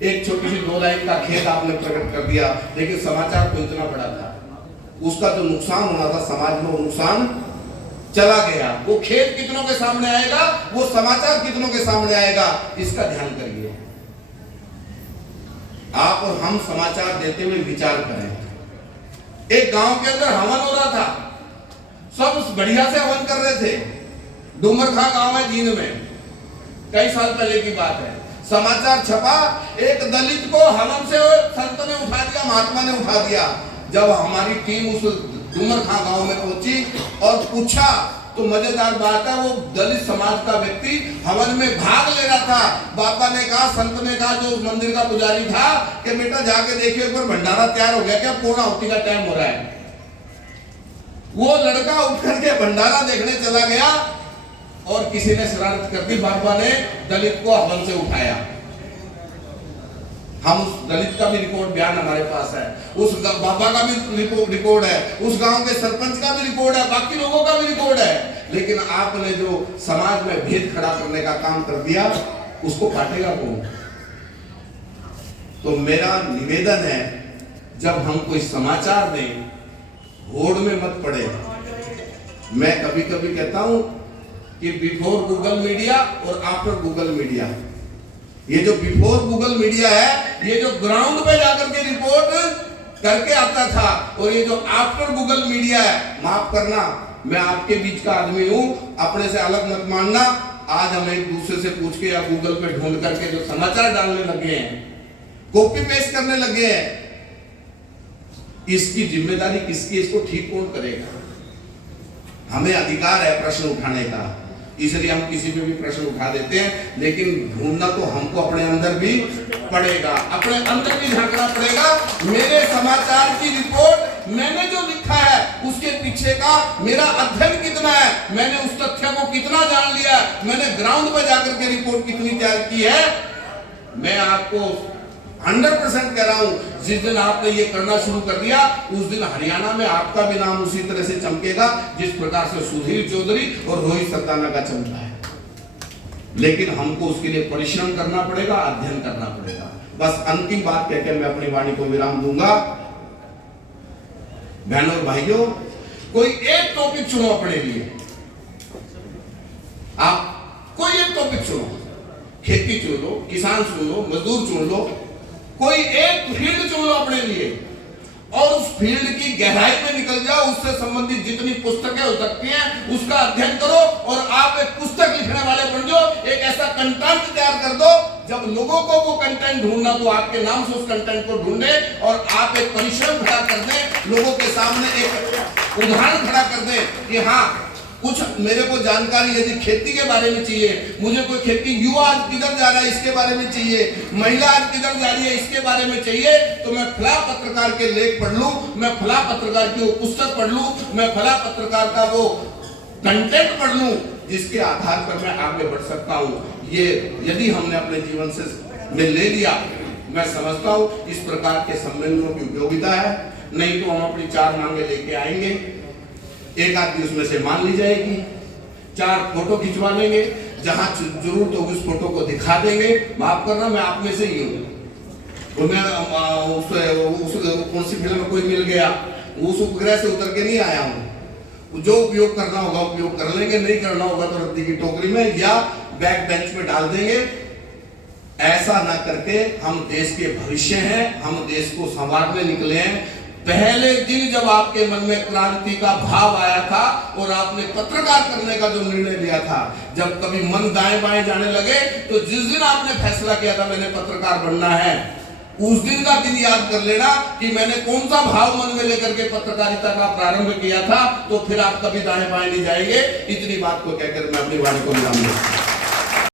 एक छोटी सी 2 लाइन का खेद आपने प्रकट कर दिया, लेकिन समाचार तो इतना बड़ा था, उसका जो नुकसान होना था समाज में वो नुकसान चला गया। वो खेद कितनों के सामने आएगा, वो समाचार कितनों के सामने आएगा, इसका ध्यान करिए। आप और हम समाचार देते हुए विचार करें। एक गांव के अंदर हवन हो रहा था, सब बढ़िया से हवन कर रहे थे। डूमरखा गांव है जींद में, कई साल पहले की बात है। समाचार छपा, एक दलित को हवन से संत ने उठा दिया, महात्मा ने उठा दिया। जब हमारी टीम उस डूमरखा गांव में पहुंची और पूछा, तो मजेदार बात है, वो दलित समाज का व्यक्ति हवन में भाग ले रहा था। बाबा ने कहा, संत ने कहा, जो मंदिर का पुजारी था, कि बेटा जाके देखिए एक बार भंडारा तैयार हो गया क्या, पूर्णाहुति का टाइम हो रहा है। वो लड़का उठ करके भंडारा देखने चला गया और किसी ने शरारत कर दी, बाबा ने दलित को हवन से उठाया। हम उस दलित का भी रिकॉर्ड बयान हमारे पास है, उस बाबा का भी रिकॉर्ड है, उस गांव के सरपंच का भी रिकॉर्ड है, बाकी लोगों का भी रिकॉर्ड है। लेकिन आपने जो समाज में भेद खड़ा करने का काम कर दिया, उसको काटेगा कौन? तो मेरा निवेदन है, जब हम कोई समाचार दें, होड़ में मत पड़े। मैं कभी कभी कहता हूं कि बिफोर गूगल मीडिया और आफ्टर गूगल मीडिया, ये जो बिफोर गूगल मीडिया है, ये जो ग्राउंड पे जाकर के रिपोर्ट करके आता था, और ये जो आफ्टर गूगल मीडिया है, माफ करना, मैं आपके बीच का आदमी हूं, अपने से अलग मत मानना। आज हम एक दूसरे से पूछ के या गूगल पे ढूंढ करके जो समाचार डालने लगे हैं, कॉपी पेस्ट करने लगे हैं, इसकी जिम्मेदारी किसकी? इसको ठीक कौन करेगा? हमें अधिकार है प्रश्न उठाने का, इसलिए हम किसी पे भी प्रश्न उठा देते हैं, लेकिन ढूंढना तो हमको अपने अंदर भी पड़ेगा, अपने अंदर भी झांकना पड़ेगा। मेरे समाचार की रिपोर्ट, मैंने जो लिखा है उसके पीछे का मेरा अध्ययन कितना है, मैंने उस तथ्य को कितना जान लिया, मैंने ग्राउंड पर जाकर के रिपोर्ट कितनी तैयार की है। मैं आपको 100% कह रहा हूं, जिस दिन आपने ये करना शुरू कर दिया, उस दिन हरियाणा में आपका भी नाम उसी तरह से चमकेगा जिस प्रकार से सुधीर चौधरी और रोहित सरदाना का चमका है। लेकिन हमको उसके लिए परिश्रम करना पड़ेगा, अध्ययन करना पड़ेगा। बस अंतिम बात कहकर मैं अपनी वाणी को विराम दूंगा। बहनों और भाइयों, कोई एक टॉपिक चुनो अपने लिए, आप कोई एक टॉपिक चुनो, खेती चुन लो, किसान चुन लो, मजदूर चुन लो, कोई एक फील्ड चुन लो अपने लिए, और उस फील्ड की गहराई में निकल जाओ। उससे संबंधित जितनी पुस्तकें हो सकती हैं उसका अध्ययन करो, और आप एक पुस्तक लिखने वाले बन जाओ। एक ऐसा कंटेंट तैयार कर दो, जब लोगों को वो कंटेंट ढूंढना, तो आपके नाम से उस कंटेंट को ढूंढे, और आप एक परिश्रम खड़ा कर दें, लोगों के सामने एक उदाहरण खड़ा कर दें कि हाँ, कुछ मेरे को जानकारी यदि खेती के बारे में चाहिए, मुझे कोई खेती, युवा आज किधर जा रहा है इसके बारे में चाहिए, महिला आज किधर जा रही है इसके बारे में चाहिए, तो मैं फला पत्रकार के लेख पढ़ लूं, मैं फला पत्रकार की वो पुस्तक पढ़ लूं, मैं फला पत्रकार का वो कंटेंट पढ़ लूं, जिसके आधार पर मैं आगे बढ़ सकता हूं। ये यदि हमने अपने जीवन से में ले लिया, मैं समझता हूं इस प्रकार के सम्मेलनों की उपयोगिता है। नहीं तो हम अपनी 4 मांगे लेके आएंगे, एक आदमी उसमें से मान ली जाएगी, 4 फोटो खिंचवा लेंगे, जहां जरूरत होगी उस फोटो को दिखा देंगे। माफ करना, मैं आप में से ही हूँ, तो मैं कौन सी फिल्म में कोई मिल गया, उस उपग्रह से उतर के नहीं आया हूँ। जो उपयोग करना होगा उपयोग कर लेंगे, नहीं करना होगा तो रद्दी की टोकरी में या बैक बेंच में डाल देंगे। ऐसा ना करके, हम देश के भविष्य हैं, हम देश को संवारने निकले हैं। पहले दिन जब आपके मन में क्रांति का भाव आया था और आपने पत्रकार करने का जो निर्णय लिया था, जब कभी मन दाएं बाएं जाने लगे, तो जिस दिन आपने फैसला किया था मैंने पत्रकार बनना है, उस दिन का दिन याद कर लेना कि मैंने कौन सा भाव मन में लेकर के पत्रकारिता का प्रारंभ किया था, तो फिर आप कभी दाएं बाएं नहीं जाएंगे। इतनी बात को कहकर मैं अपनी वाणी को विराम दूंगा।